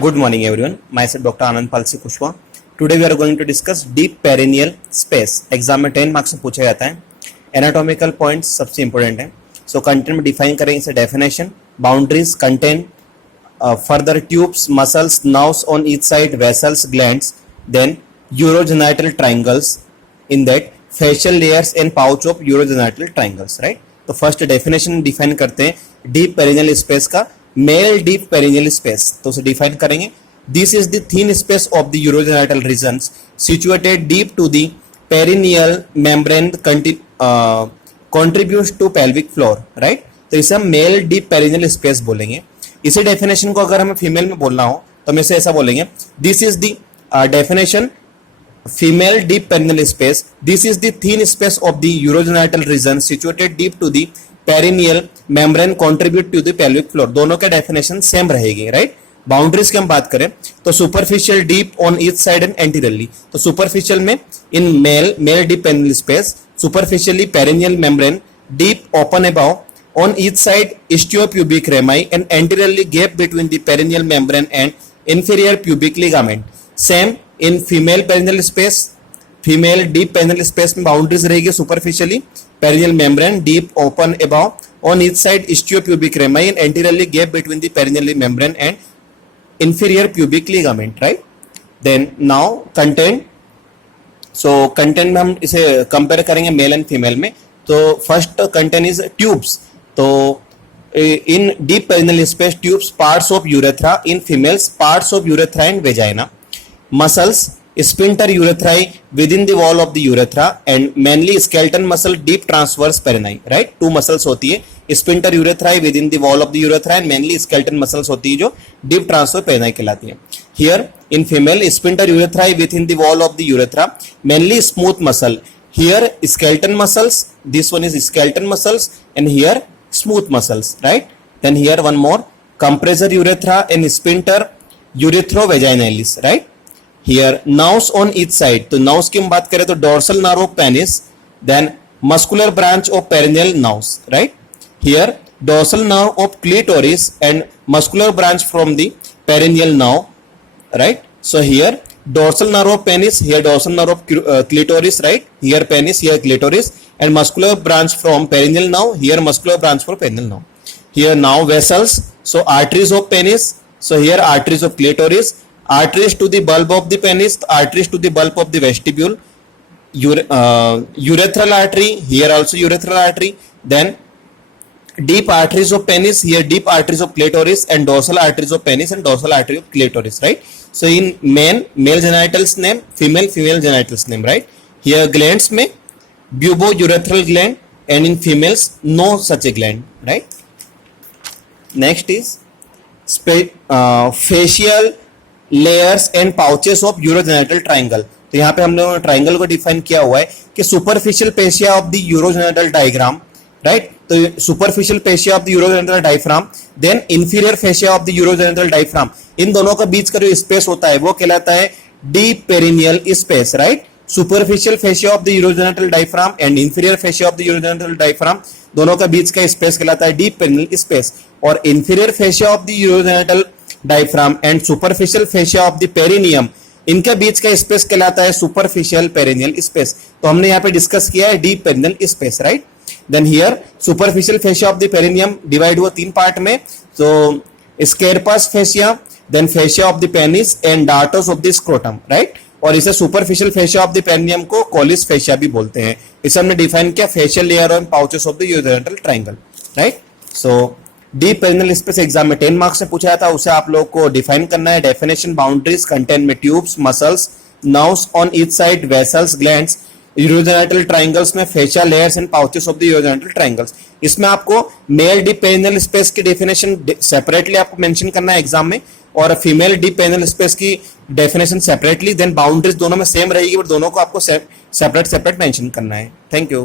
Good morning everyone. Myself Dr. Anand Palsi Kushwa. Today we are going to discuss deep perineal space. Exam में 10 marks से पूछा जाता है. Anatomical points सबसे important है. So content में डिफाइन करेंगे इसे definition, boundaries, content, further tubes, muscles, nerves on each side, vessels, glands, then urogenital triangles, in that fascial layers and pouch of urogenital triangles. Right, तो first definition define करते हैं deep perineal space का. Male deep perineal space, तो उसे define करेंगे. This is the thin space of the urogenital regions situated deep to the perineal membrane contributes to pelvic floor. Right, तो इसे हम mail deep perineal space बोलेंगे. इसी definition को अगर हमें फीमेल में बोलना हो तो हम इसे ऐसा बोलेंगे. This is the definition female deep perineal space. This is the thin space of the urogenital region situated deep to the perineal membrane contribute to the pelvic floor. दोनों के डेफिनेशन सेम रहेगी. राइट, बाउंड्रीज की हम बात करें तो superficial deep on each side and anteriorly. तो superficial में in male deep perineal space, superficially perineal membrane deep open above on each side istiopubic rami and anteriorly gap between the perineal membrane and inferior pubic ligament. Same in female perineal space, female deep perineal space में boundaries रहेगी superficially perineal membrane deep open above on each side istiopubic rami and anteriorly gap between the perineal membrane and inferior pubic ligament. Right, then now content. So content में हम इसे compare करेंगे male and female में. तो first content is tubes. तो in deep perineal space tubes, parts of urethra in females, parts of urethra and vagina, muscles, sphincter urethrae within the wall of the urethra and mainly skeleton muscle deep transverse perinei. Right, two muscles होती है, sphincter urethrae within the wall of the urethra and mainly skeleton muscles होती है जो deep transverse perinei कहलाती है. Here in female sphincter urethrae within the wall of the urethra, mainly smooth muscle. Here skeleton muscles, this one is skeleton muscles and here smooth muscles. Right, then here one more, compressor urethra and sphincter urethrovaginalis. Right, here nerves on each side. तो nerves की हम बात करें तो dorsal nerve of penis, then muscular branch of perineal nerves. Right, here dorsal nerve of clitoris and muscular branch from the perineal nerve. Right, so here dorsal nerve of penis, here dorsal nerve of clitoris. Right, here penis, here clitoris, and muscular branch from perineal nerve, here muscular branch for perineal nerve. Here now vessels, so arteries of penis, so here arteries of clitoris, arteries to the bulb of the penis, arteries to the bulb of the vestibule, urethral artery, here also urethral artery, then deep arteries of penis, here deep arteries of clitoris, and dorsal arteries of penis and dorsal artery of clitoris. Right, so in male genitals name, female genitals name. Right, here glands में bubo-urethral gland and in females no such a gland. Right, next is facial layers and pouches of urogenital triangle. तो यहाँ पे हम लोगों ने triangle को define किया हुआ है कि superficial fascia of the urogenital diaphragm. Right, तो superficial fascia of the urogenital diaphragm, then inferior fascia of the urogenital diaphragm. इन दोनों का बीच का जो स्पेस होता है वो कहलाता है deep perineal space. Right, superficial fascia of the urogenital diaphragm and inferior fascia of the urogenital diaphragm, दोनों का बीच का स्पेस कहलाता है डीप पेरिनियल स्पेस. और inferior fascia of the urogenital diaphragm and superficial fascia of the perineum, इनके बीच का स्पेस कहलाता है सुपरफिशियल पेरिनियल स्पेस. तो हमने यहाँ पे डिस्कस किया है deep perineal space. Right, then here superficial fascia of the perineum divide हुआ तीन पार्ट में. so scarpous fascia, then fascia of the penis and dartos of the scrotum. right, और इसे superficial fascia of the perineum को collis fascia भी बोलते हैं. इसे हमने डिफाइन किया facial layer and pouches of the urogenital triangle. right, so deep perineal space exam में 10 मार्क्स से पूछा था, उसे आप लोग को डिफाइन करना है. डेफिनेशन, बाउंड्रीज, कंटेंट में tubes, muscles, nerves on each side, vessels, glands, urogenital triangles में fascial layers and pouches of the urogenital triangles. इसमें आपको मेल डीप पेरिनियल स्पेस की डेफिनेशन सेपरेटली आपको मेंशन करना है एग्जाम में, और फीमेल डीप पेरिनियल स्पेस की डेफिनेशन सेपरेटली. देन बाउंड्रीज दोनों में सेम रहेगी, बट दोनों को आपको सेपरेट मेंशन करना है. Thank you.